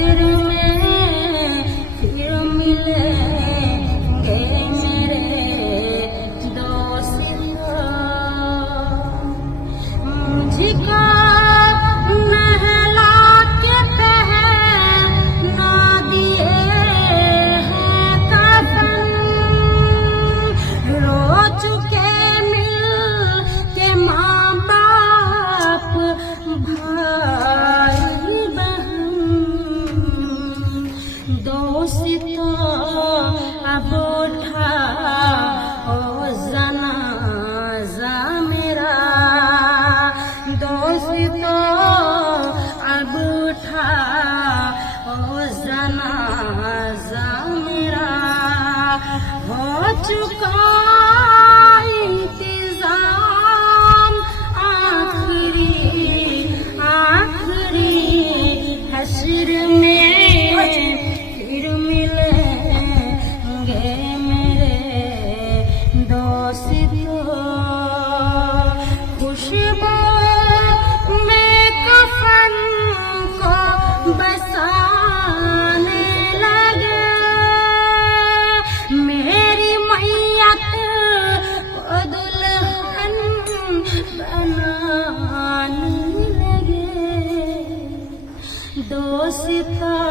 हश्र में फिर मिलेंगे मेरे दोस्त। मुझको नहला के पहना दिए हैं कफन, रो चुके मिलके माँ बाप भाई बहन। दोस्तों अब उठा ओ जनाजा मेरा, दोस्तों अब उठा ओ जनाजा मेरा। हो चुका इंतजाम आखिरी हश्र में फिर मिलेंगे मेरे दोस्तों। खुशबू में कफन को बसाने लगे, मेरी मैयत को दुल्हन बनाने लगे। दोस्तों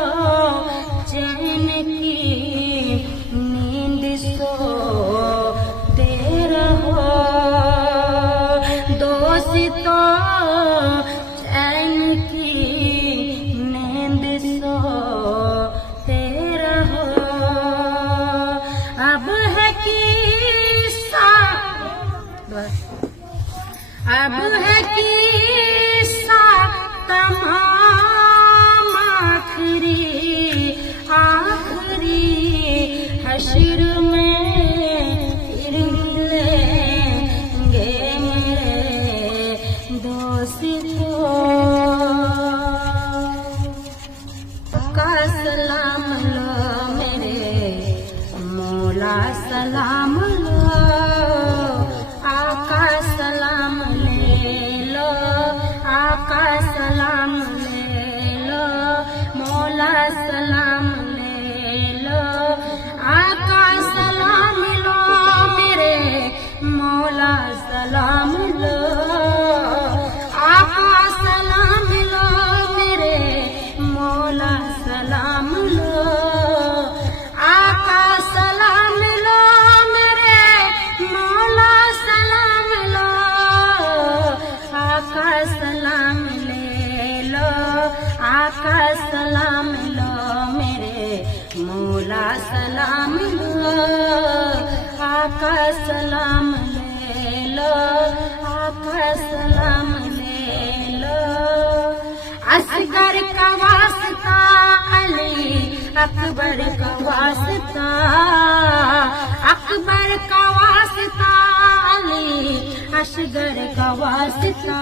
चैन की नींद सोते रहो, दोस्तों चैन की नींद सोते रहो। अब है किस्सा, अब है किस्सा तमाम आखिरी हश्र में फिर मिलेंगे मेरे दोस्तों। का सलाम लो मेरे मौला सलाम लो, आका सलाम ले लो, आका सलाम ले लो, मौला सलाम ले लो, आका सलाम लो मेरे मौला सलाम लो, आका सलाम लो मेरे मौला सलाम लो, आका सलाम लो मेरे मौला सलाम लो, आका सलाम ले लो, आका सलाम लो मेरे मौला सलाम लो, आका सलाम ले लो, आका सलाम ले लो। असगर का वास्ता अली अकबर का वास्ता, अकबर का वास्ता अली असगर का वास्ता।